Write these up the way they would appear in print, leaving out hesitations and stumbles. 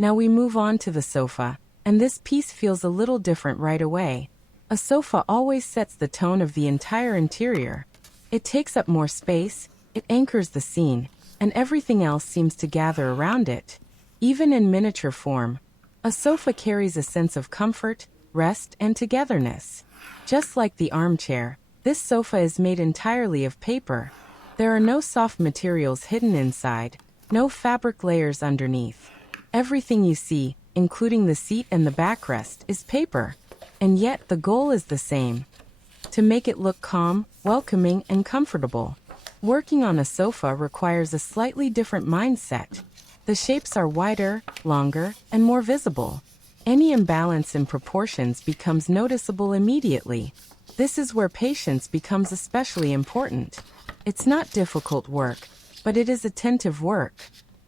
Now we move on to the sofa, and this piece feels a little different right away. A sofa always sets the tone of the entire interior. It takes up more space, it anchors the scene, and everything else seems to gather around it. Even in miniature form, a sofa carries a sense of comfort, rest, and togetherness. Just like the armchair, this sofa is made entirely of paper. There are no soft materials hidden inside, no fabric layers underneath. Everything you see, including the seat and the backrest, is paper. And yet the goal is the same: to make it look calm, welcoming, and comfortable. Working on a sofa requires a slightly different mindset. The shapes are wider, longer, and more visible. Any imbalance in proportions becomes noticeable immediately. This is where patience becomes especially important. It's not difficult work, but it is attentive work.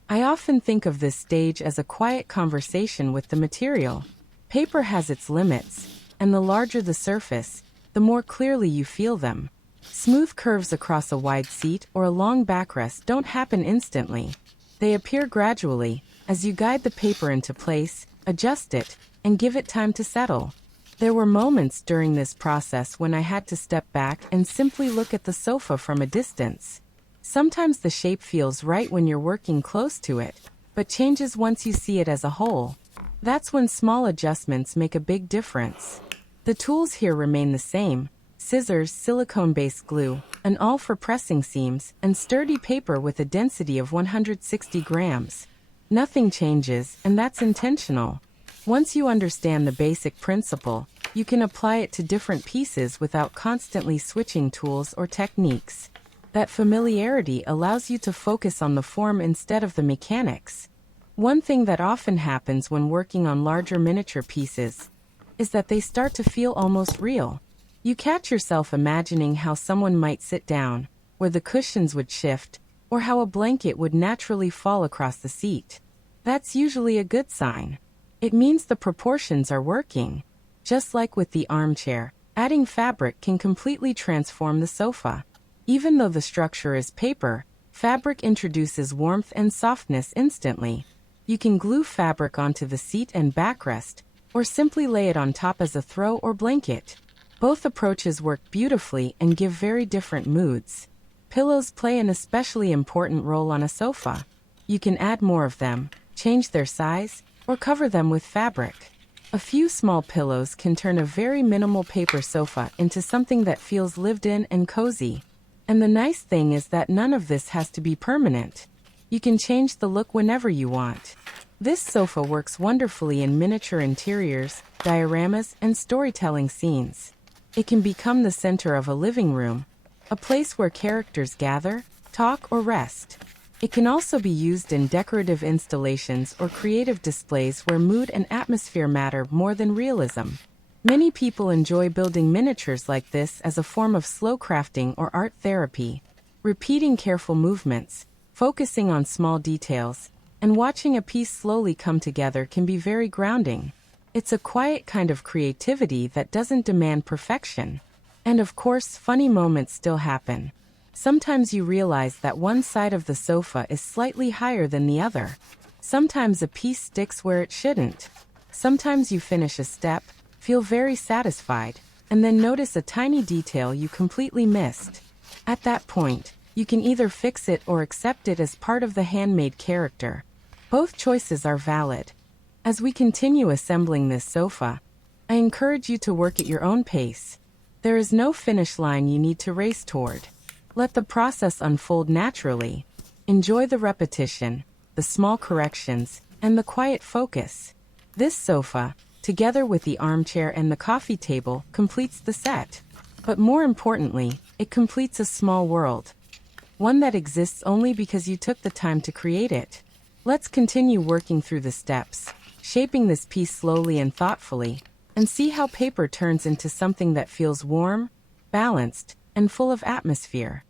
I often think of this stage as a quiet conversation with the material. Paper has its limits, and the larger the surface, the more clearly you feel them. Smooth curves across a wide seat or a long backrest don't happen instantly. They appear gradually, as you guide the paper into place, adjust it, and give it time to settle. There were moments during this process when I had to step back and simply look at the sofa from a distance. Sometimes the shape feels right when you're working close to it, but changes once you see it as a whole. That's when small adjustments make a big difference. The tools here remain the same: scissors, silicone-based glue, an awl for pressing seams, and sturdy paper with a density of 160 grams. Nothing changes, and that's intentional. Once you understand the basic principle, you can apply it to different pieces without constantly switching tools or techniques. That familiarity allows you to focus on the form instead of the mechanics. One thing that often happens when working on larger miniature pieces is that they start to feel almost real. You catch yourself imagining how someone might sit down, where the cushions would shift, or how a blanket would naturally fall across the seat. That's usually a good sign. It means the proportions are working. Just like with the armchair, adding fabric can completely transform the sofa. Even though the structure is paper, fabric introduces warmth and softness instantly. You can glue fabric onto the seat and backrest, or simply lay it on top as a throw or blanket. Both approaches work beautifully and give very different moods. Pillows play an especially important role on a sofa. You can add more of them, change their size, or cover them with fabric. A few small pillows can turn a very minimal paper sofa into something that feels lived in and cozy. And the nice thing is that none of this has to be permanent. You can change the look whenever you want. This sofa works wonderfully in miniature interiors, dioramas, and storytelling scenes. It can become the center of a living room, a place where characters gather, talk, or rest. It can also be used in decorative installations or creative displays where mood and atmosphere matter more than realism. Many people enjoy building miniatures like this as a form of slow crafting or art therapy. Repeating careful movements, focusing on small details, and watching a piece slowly come together can be very grounding. It's a quiet kind of creativity that doesn't demand perfection. And of course, funny moments still happen. Sometimes you realize that one side of the sofa is slightly higher than the other. Sometimes a piece sticks where it shouldn't. Sometimes you finish a step, feel very satisfied, and then notice a tiny detail you completely missed. At that point, you can either fix it or accept it as part of the handmade character. Both choices are valid. As we continue assembling this sofa, I encourage you to work at your own pace. There is no finish line you need to race toward. Let the process unfold naturally. Enjoy the repetition, the small corrections, and the quiet focus. This sofa, together with the armchair and the coffee table, completes the set. But more importantly, it completes a small world. One that exists only because you took the time to create it. Let's continue working through the steps, shaping this piece slowly and thoughtfully, and see how paper turns into something that feels warm, balanced, and full of atmosphere.